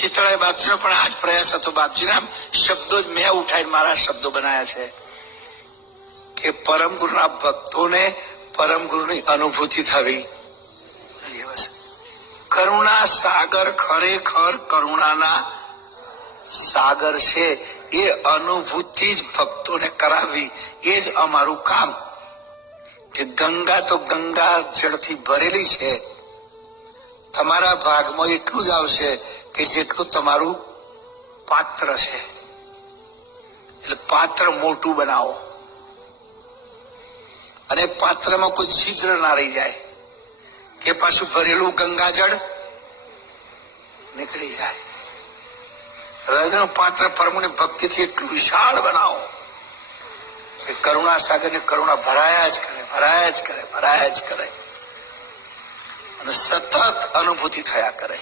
શીતળાએ બાપજીનો પણ આ જ પ્રયાસ હતો. બાપજીના શબ્દો જ મેં ઉઠાઈને મારા શબ્દો બનાવ્યા છે કે પરમ ગુરુના ભક્તોને પરમ ગુરુની અનુભૂતિ થવી. કરુણા સાગર ખરેખર કરુણાના સાગર છે. એ અનુભૂતિ જ ભક્તોને કરાવવી એ જ અમારું કામ. કે ગંગા તો ગંગા જળથી ભરેલી છે. તમારા ભાગમાં એટલું જ આવશે કે જેટલું તમારું પાત્ર છે. એટલે પાત્ર મોટું બનાવો અને પાત્રમાં કોઈ છિદ્ર ના રહી જાય કે પાછું ભરેલું ગંગાજળ નીકળી જાય. હૃદયનું પાત્ર પરમુને ભક્તિથી એટલું વિશાળ બનાવો કે કરુણા સાગર ને કરુણા ભરાયા જ કરે, ભરાયા જ કરે, ભરાયા જ કરે અને સતત અનુભૂતિ થયા કરે.